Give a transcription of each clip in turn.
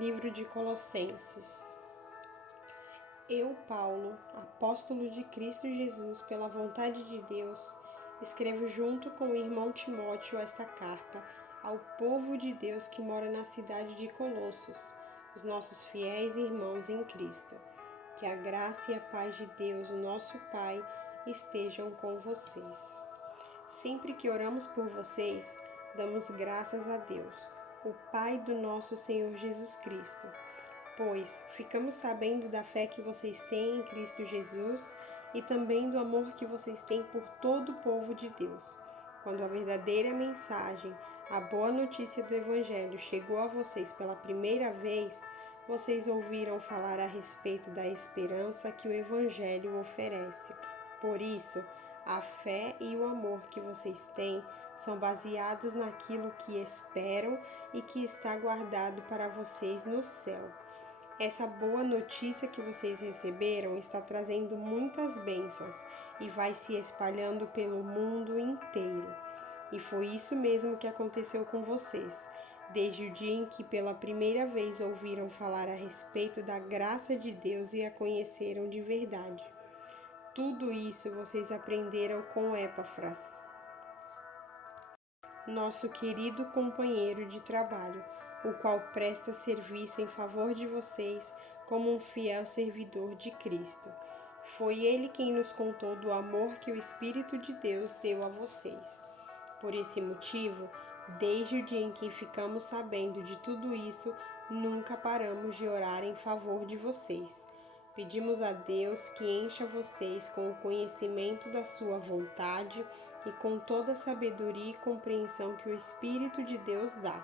Livro de Colossenses. Eu, Paulo, apóstolo de Cristo Jesus, pela vontade de Deus, escrevo junto com o irmão Timóteo esta carta ao povo de Deus que mora na cidade de Colossos, os nossos fiéis irmãos em Cristo. Que a graça e a paz de Deus, o nosso Pai, estejam com vocês. Sempre que oramos por vocês, damos graças a Deus, o Pai do nosso Senhor Jesus Cristo, pois ficamos sabendo da fé que vocês têm em Cristo Jesus e também do amor que vocês têm por todo o povo de Deus. Quando a verdadeira mensagem, a boa notícia do Evangelho chegou a vocês pela primeira vez, vocês ouviram falar a respeito da esperança que o Evangelho oferece. Por isso, a fé e o amor que vocês têm são baseados naquilo que esperam e que está guardado para vocês no céu. Essa boa notícia que vocês receberam está trazendo muitas bênçãos e vai se espalhando pelo mundo inteiro. E foi isso mesmo que aconteceu com vocês, desde o dia em que pela primeira vez ouviram falar a respeito da graça de Deus e a conheceram de verdade. Tudo isso vocês aprenderam com Epáfras, nosso querido companheiro de trabalho, o qual presta serviço em favor de vocês como um fiel servidor de Cristo. Foi ele quem nos contou do amor que o Espírito de Deus deu a vocês. Por esse motivo, desde o dia em que ficamos sabendo de tudo isso, nunca paramos de orar em favor de vocês. Pedimos a Deus que encha vocês com o conhecimento da sua vontade e com toda a sabedoria e compreensão que o Espírito de Deus dá.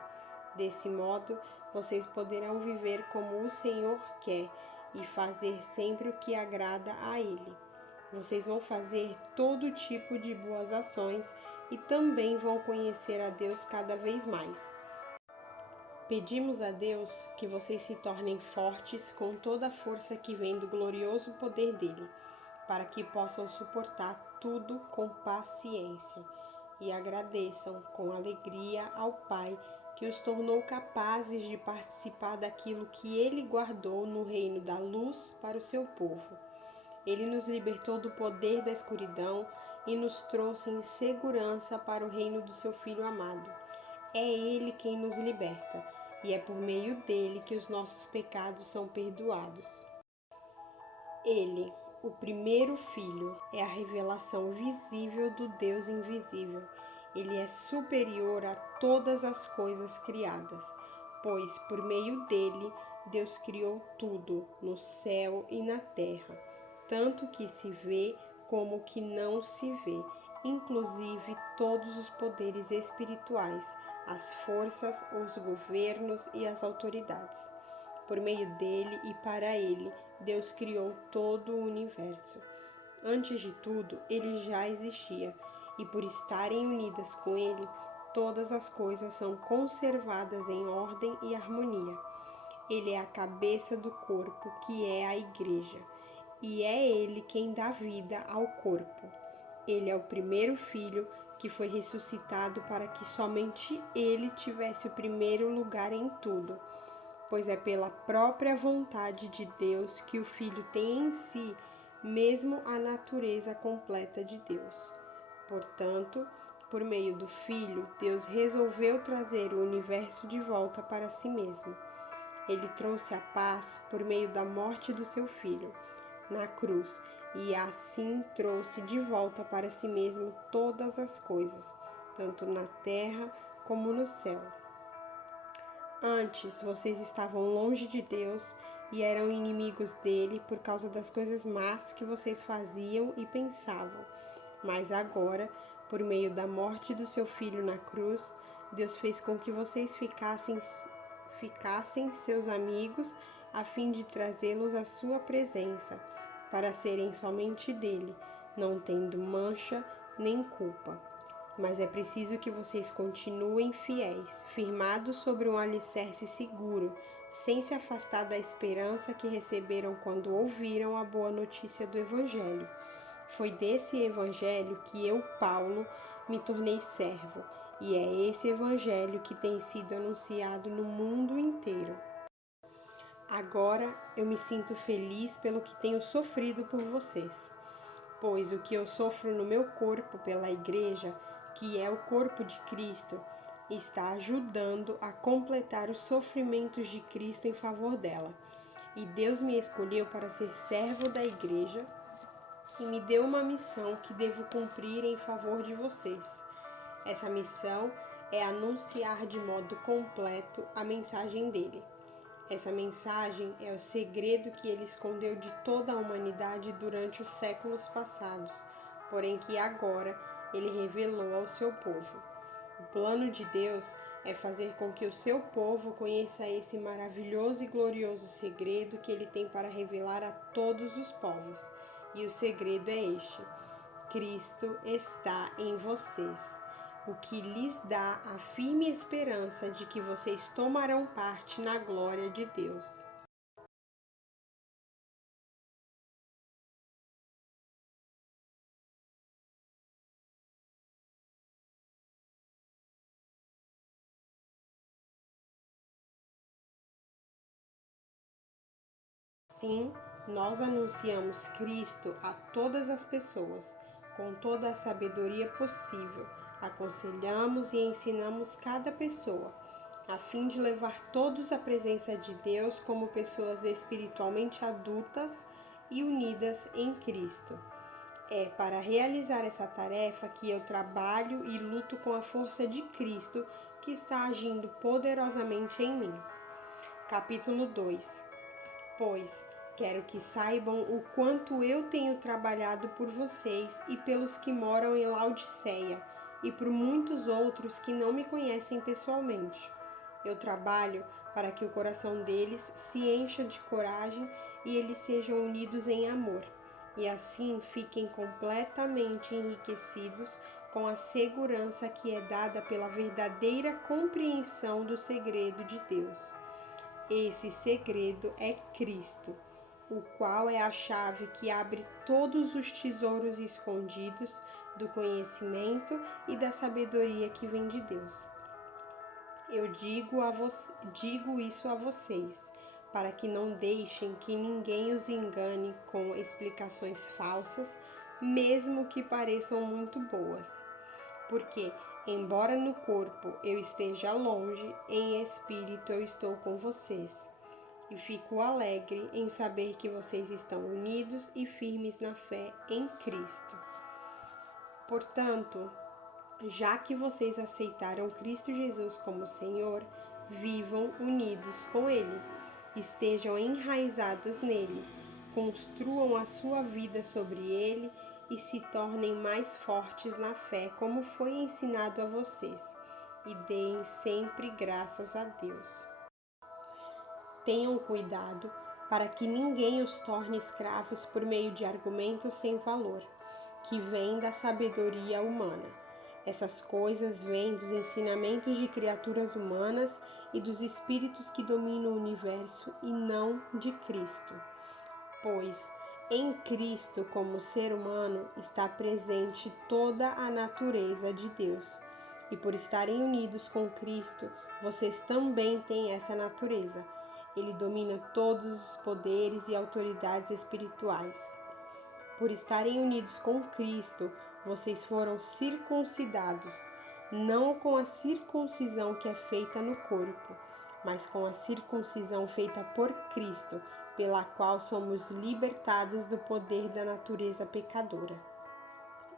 Desse modo, vocês poderão viver como o Senhor quer e fazer sempre o que agrada a Ele. Vocês vão fazer todo tipo de boas ações e também vão conhecer a Deus cada vez mais. Pedimos a Deus que vocês se tornem fortes com toda a força que vem do glorioso poder dele, para que possam suportar tudo com paciência e agradeçam com alegria ao Pai que os tornou capazes de participar daquilo que ele guardou no reino da luz para o seu povo. Ele nos libertou do poder da escuridão e nos trouxe em segurança para o reino do seu Filho amado. É Ele quem nos liberta, e é por meio dele que os nossos pecados são perdoados. Ele, o primeiro Filho, é a revelação visível do Deus invisível. Ele é superior a todas as coisas criadas, pois por meio dele Deus criou tudo, no céu e na terra, tanto que se vê como que não se vê, inclusive todos os poderes espirituais, as forças, os governos e as autoridades. Por meio dele e para ele, Deus criou todo o universo. Antes de tudo, ele já existia, e por estarem unidas com ele, todas as coisas são conservadas em ordem e harmonia. Ele é a cabeça do corpo, que é a igreja, e é ele quem dá vida ao corpo. Ele é o primeiro filho que foi ressuscitado para que somente ele tivesse o primeiro lugar em tudo, pois é pela própria vontade de Deus que o Filho tem em si mesmo a natureza completa de Deus. Portanto, por meio do Filho, Deus resolveu trazer o universo de volta para si mesmo. Ele trouxe a paz por meio da morte do seu Filho na cruz, e assim trouxe de volta para si mesmo todas as coisas, tanto na terra como no céu. Antes, vocês estavam longe de Deus e eram inimigos dele por causa das coisas más que vocês faziam e pensavam. Mas agora, por meio da morte do seu Filho na cruz, Deus fez com que vocês ficassem seus amigos, a fim de trazê-los à sua presença, para serem somente dele, não tendo mancha nem culpa. Mas é preciso que vocês continuem fiéis, firmados sobre um alicerce seguro, sem se afastar da esperança que receberam quando ouviram a boa notícia do Evangelho. Foi desse Evangelho que eu, Paulo, me tornei servo, e é esse Evangelho que tem sido anunciado no mundo inteiro. Agora eu me sinto feliz pelo que tenho sofrido por vocês, pois o que eu sofro no meu corpo pela Igreja, que é o corpo de Cristo, está ajudando a completar os sofrimentos de Cristo em favor dela. E Deus me escolheu para ser servo da Igreja e me deu uma missão que devo cumprir em favor de vocês. Essa missão é anunciar de modo completo a mensagem dele. Essa mensagem é o segredo que ele escondeu de toda a humanidade durante os séculos passados, porém que agora ele revelou ao seu povo. O plano de Deus é fazer com que o seu povo conheça esse maravilhoso e glorioso segredo que ele tem para revelar a todos os povos. E o segredo é este: Cristo está em vocês, o que lhes dá a firme esperança de que vocês tomarão parte na glória de Deus. Sim, nós anunciamos Cristo a todas as pessoas, com toda a sabedoria possível. Aconselhamos e ensinamos cada pessoa, a fim de levar todos à presença de Deus como pessoas espiritualmente adultas e unidas em Cristo. É para realizar essa tarefa que eu trabalho e luto com a força de Cristo que está agindo poderosamente em mim. Capítulo 2. Pois quero que saibam o quanto eu tenho trabalhado por vocês e pelos que moram em Laodiceia e por muitos outros que não me conhecem pessoalmente. Eu trabalho para que o coração deles se encha de coragem e eles sejam unidos em amor, e assim fiquem completamente enriquecidos com a segurança que é dada pela verdadeira compreensão do segredo de Deus. Esse segredo é Cristo, o qual é a chave que abre todos os tesouros escondidos do conhecimento e da sabedoria que vem de Deus. Eu digo isso a vocês, para que não deixem que ninguém os engane com explicações falsas, mesmo que pareçam muito boas. Porque, embora no corpo eu esteja longe, em espírito eu estou com vocês. E fico alegre em saber que vocês estão unidos e firmes na fé em Cristo. Portanto, já que vocês aceitaram Cristo Jesus como Senhor, vivam unidos com Ele, estejam enraizados nele, construam a sua vida sobre Ele e se tornem mais fortes na fé, como foi ensinado a vocês, e deem sempre graças a Deus. Tenham cuidado para que ninguém os torne escravos por meio de argumentos sem valor, que vêm da sabedoria humana. Essas coisas vêm dos ensinamentos de criaturas humanas e dos espíritos que dominam o universo e não de Cristo. Pois em Cristo, como ser humano, está presente toda a natureza de Deus. E por estarem unidos com Cristo, vocês também têm essa natureza. Ele domina todos os poderes e autoridades espirituais. Por estarem unidos com Cristo, vocês foram circuncidados, não com a circuncisão que é feita no corpo, mas com a circuncisão feita por Cristo, pela qual somos libertados do poder da natureza pecadora.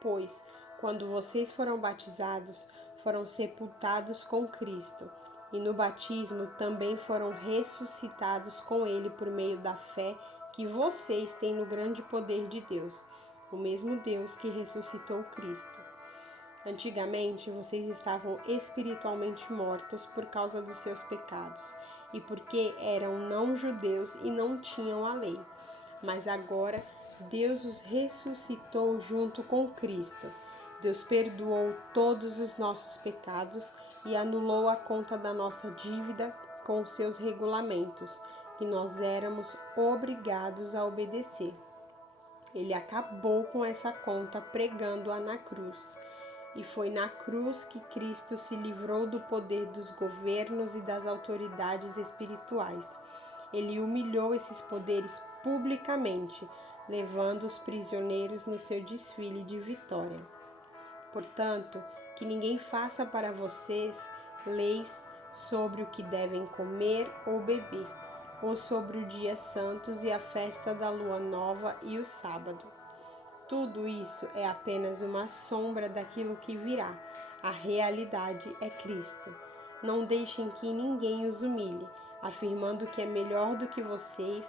Pois, quando vocês foram batizados, foram sepultados com Cristo, e no batismo também foram ressuscitados com Ele por meio da fé que vocês têm no grande poder de Deus, o mesmo Deus que ressuscitou Cristo. Antigamente, vocês estavam espiritualmente mortos por causa dos seus pecados e porque eram não-judeus e não tinham a lei. Mas agora, Deus os ressuscitou junto com Cristo. Deus perdoou todos os nossos pecados e anulou a conta da nossa dívida com os seus regulamentos, que nós éramos obrigados a obedecer. Ele acabou com essa conta pregando-a na cruz. E foi na cruz que Cristo se livrou do poder dos governos e das autoridades espirituais. Ele humilhou esses poderes publicamente, levando os prisioneiros no seu desfile de vitória. Portanto, que ninguém faça para vocês leis sobre o que devem comer ou beber, ou sobre o dia santos e a festa da lua nova e o sábado. Tudo isso é apenas uma sombra daquilo que virá. A realidade é Cristo. Não deixem que ninguém os humilhe, afirmando que é melhor do que vocês,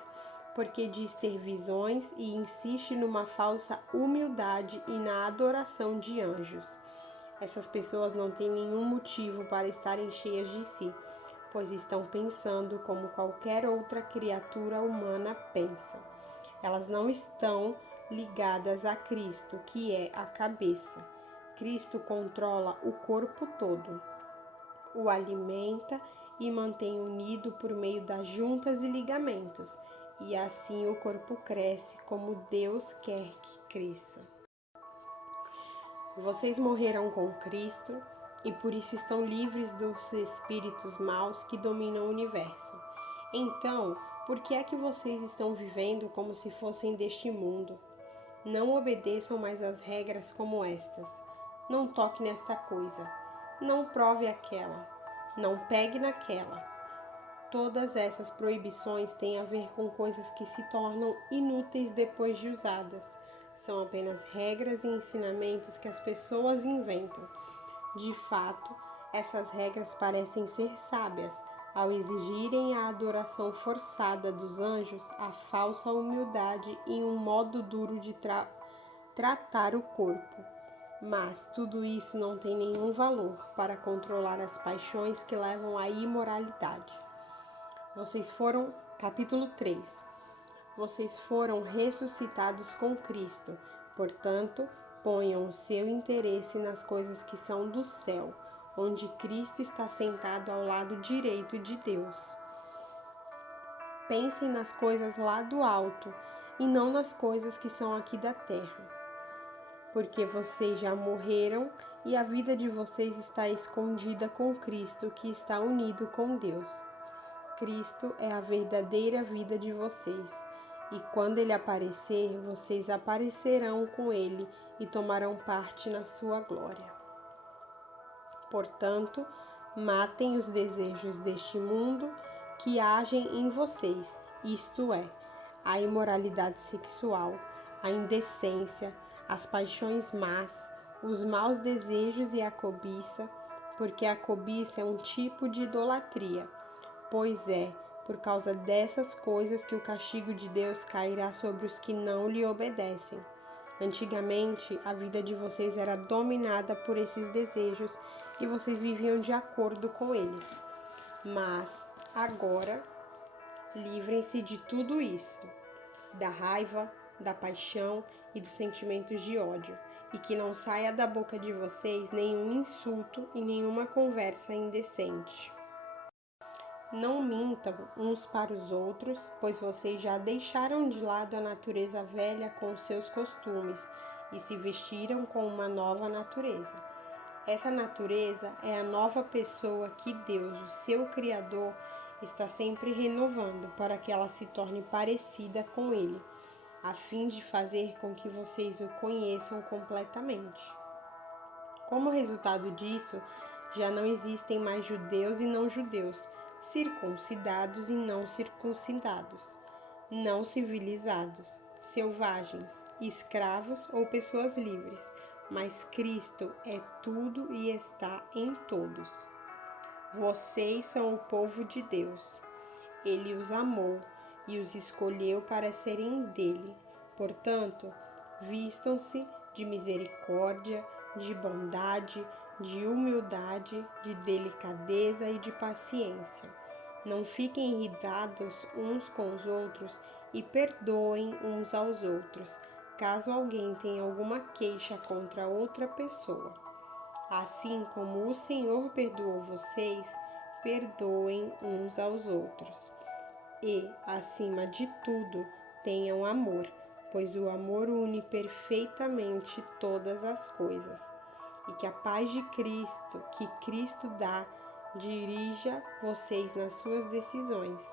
porque diz ter visões e insiste numa falsa humildade e na adoração de anjos. Essas pessoas não têm nenhum motivo para estarem cheias de si, pois estão pensando como qualquer outra criatura humana pensa. Elas não estão ligadas a Cristo, que é a cabeça. Cristo controla o corpo todo, o alimenta e mantém unido por meio das juntas e ligamentos, e assim o corpo cresce como Deus quer que cresça. Vocês morreram com Cristo e por isso estão livres dos espíritos maus que dominam o universo. Então, por que é que vocês estão vivendo como se fossem deste mundo? Não obedeçam mais às regras como estas. Não toque nesta coisa. Não prove aquela. Não pegue naquela. Todas essas proibições têm a ver com coisas que se tornam inúteis depois de usadas. São apenas regras e ensinamentos que as pessoas inventam. De fato, essas regras parecem ser sábias ao exigirem a adoração forçada dos anjos, a falsa humildade e um modo duro de tratar o corpo. Mas tudo isso não tem nenhum valor para controlar as paixões que levam à imoralidade. Capítulo 3. Vocês foram ressuscitados com Cristo, portanto, ponham o seu interesse nas coisas que são do céu, onde Cristo está sentado ao lado direito de Deus. Pensem nas coisas lá do alto e não nas coisas que são aqui da terra, porque vocês já morreram e a vida de vocês está escondida com Cristo, que está unido com Deus. Cristo é a verdadeira vida de vocês, e quando Ele aparecer, vocês aparecerão com Ele e tomarão parte na sua glória. Portanto, matem os desejos deste mundo que agem em vocês, isto é, a imoralidade sexual, a indecência, as paixões más, os maus desejos e a cobiça, porque a cobiça é um tipo de idolatria. Pois é por causa dessas coisas que o castigo de Deus cairá sobre os que não lhe obedecem. Antigamente, a vida de vocês era dominada por esses desejos e vocês viviam de acordo com eles. Mas, agora, livrem-se de tudo isso, da raiva, da paixão e dos sentimentos de ódio, e que não saia da boca de vocês nenhum insulto e nenhuma conversa indecente. Não mintam uns para os outros, pois vocês já deixaram de lado a natureza velha com os seus costumes e se vestiram com uma nova natureza. Essa natureza é a nova pessoa que Deus, o seu Criador, está sempre renovando para que ela se torne parecida com Ele, a fim de fazer com que vocês o conheçam completamente. Como resultado disso, já não existem mais judeus e não judeus, circuncidados e não circuncidados, não civilizados, selvagens, escravos ou pessoas livres, mas Cristo é tudo e está em todos. Vocês são o povo de Deus. Ele os amou e os escolheu para serem dele. Portanto, vistam-se de misericórdia, de bondade, de humildade, de delicadeza e de paciência. Não fiquem irritados uns com os outros e perdoem uns aos outros, caso alguém tenha alguma queixa contra outra pessoa. Assim como o Senhor perdoou vocês, perdoem uns aos outros. E, acima de tudo, tenham amor, pois o amor une perfeitamente todas as coisas. E que a paz de Cristo, que Cristo dá, dirija vocês nas suas decisões.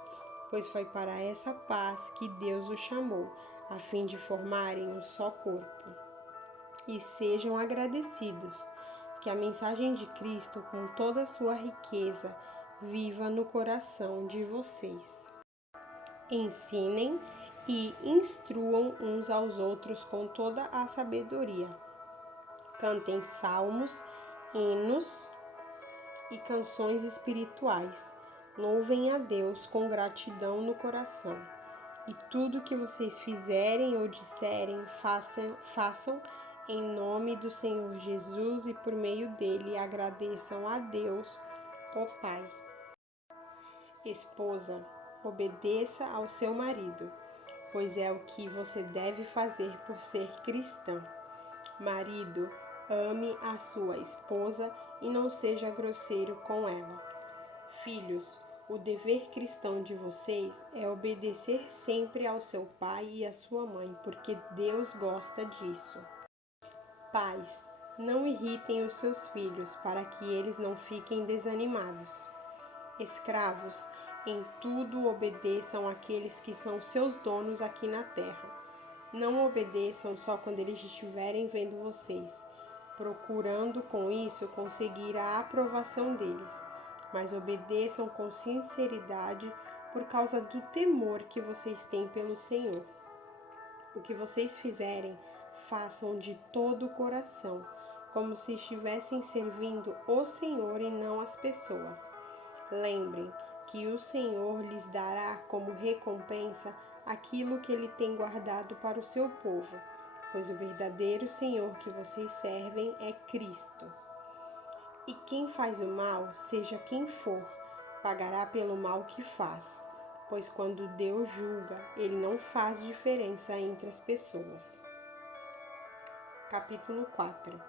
pois foi para essa paz que Deus os chamou, a fim de formarem um só corpo. E sejam agradecidos, que a mensagem de Cristo, com toda a sua riqueza, viva no coração de vocês. Ensinem e instruam uns aos outros com toda a sabedoria. Cantem salmos, hinos e canções espirituais. Louvem a Deus com gratidão no coração. E tudo que vocês fizerem ou disserem, façam em nome do Senhor Jesus, e por meio dele agradeçam a Deus, o Pai. Esposa, obedeça ao seu marido, pois é o que você deve fazer por ser cristã. Marido, ame a sua esposa e não seja grosseiro com ela. Filhos, o dever cristão de vocês é obedecer sempre ao seu pai e à sua mãe, porque Deus gosta disso. Pais, não irritem os seus filhos para que eles não fiquem desanimados. Escravos, em tudo obedeçam àqueles que são seus donos aqui na terra. Não obedeçam só quando eles estiverem vendo vocês, procurando com isso conseguir a aprovação deles, mas obedeçam com sinceridade por causa do temor que vocês têm pelo Senhor. O que vocês fizerem, façam de todo o coração, como se estivessem servindo o Senhor e não as pessoas. Lembrem que o Senhor lhes dará como recompensa aquilo que ele tem guardado para o seu povo, pois o verdadeiro Senhor que vocês servem é Cristo. E quem faz o mal, seja quem for, pagará pelo mal que faz, pois quando Deus julga, ele não faz diferença entre as pessoas. Capítulo 4.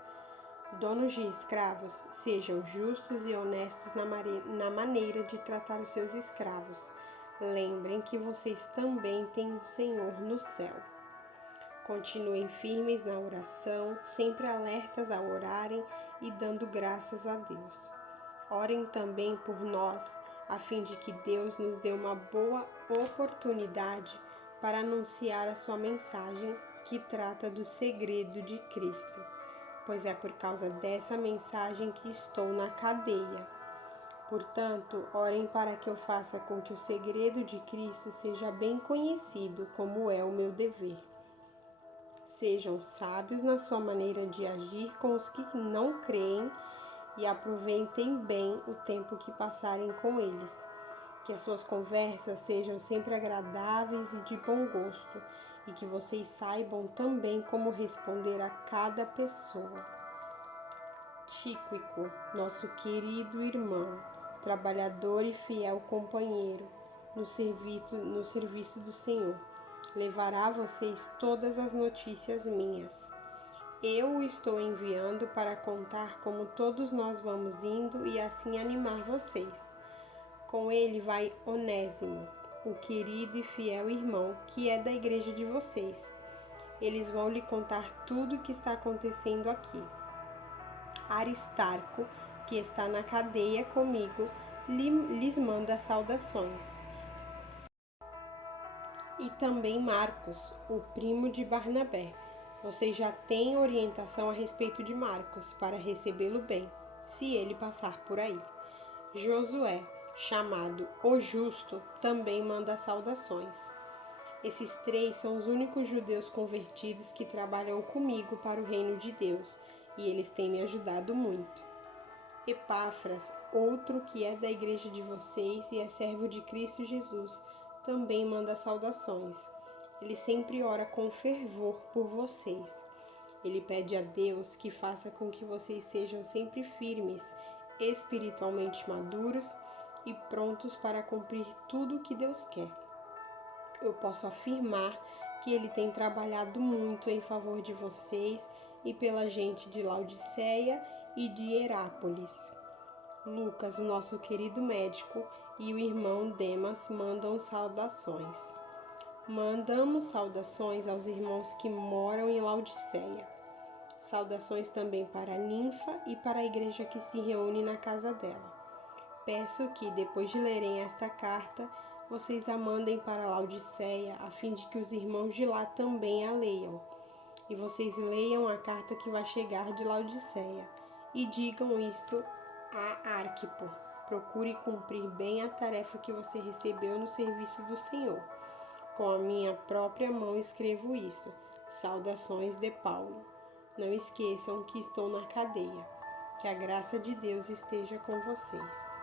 Donos de escravos, sejam justos e honestos na maneira de tratar os seus escravos. Lembrem que vocês também têm um Senhor no céu. Continuem firmes na oração, sempre alertas ao orarem e dando graças a Deus. Orem também por nós, a fim de que Deus nos dê uma boa oportunidade para anunciar a sua mensagem, que trata do segredo de Cristo, pois é por causa dessa mensagem que estou na cadeia. Portanto, orem para que eu faça com que o segredo de Cristo seja bem conhecido, como é o meu dever. Sejam sábios na sua maneira de agir com os que não creem e aproveitem bem o tempo que passarem com eles. Que as suas conversas sejam sempre agradáveis e de bom gosto, e que vocês saibam também como responder a cada pessoa. Tíquico, nosso querido irmão, trabalhador e fiel companheiro no serviço do Senhor, levará a vocês todas as notícias minhas. Eu o estou enviando para contar como todos nós vamos indo e assim animar vocês. Com ele vai Onésimo, o querido e fiel irmão que é da igreja de vocês. Eles vão lhe contar tudo o que está acontecendo aqui. Aristarco, que está na cadeia comigo, lhes manda saudações. E também Marcos, o primo de Barnabé. Vocês já têm orientação a respeito de Marcos para recebê-lo bem, se ele passar por aí. Josué, chamado o Justo, também manda saudações. Esses três são os únicos judeus convertidos que trabalham comigo para o reino de Deus, e eles têm me ajudado muito. Epáfras, outro que é da igreja de vocês e é servo de Cristo Jesus, também manda saudações. Ele sempre ora com fervor por vocês. Ele pede a Deus que faça com que vocês sejam sempre firmes, espiritualmente maduros e prontos para cumprir tudo o que Deus quer. Eu posso afirmar que ele tem trabalhado muito em favor de vocês e pela gente de Laodiceia e de Herápolis. Lucas, nosso querido médico, e o irmão Demas mandam saudações. Mandamos saudações aos irmãos que moram em Laodiceia. Saudações também para Ninfa e para a igreja que se reúne na casa dela. Peço que, depois de lerem esta carta, vocês a mandem para Laodiceia, a fim de que os irmãos de lá também a leiam. E vocês leiam a carta que vai chegar de Laodiceia, e digam isto a Arquipo: procure cumprir bem a tarefa que você recebeu no serviço do Senhor. Com a minha própria mão escrevo isso. Saudações de Paulo. Não esqueçam que estou na cadeia. Que a graça de Deus esteja com vocês.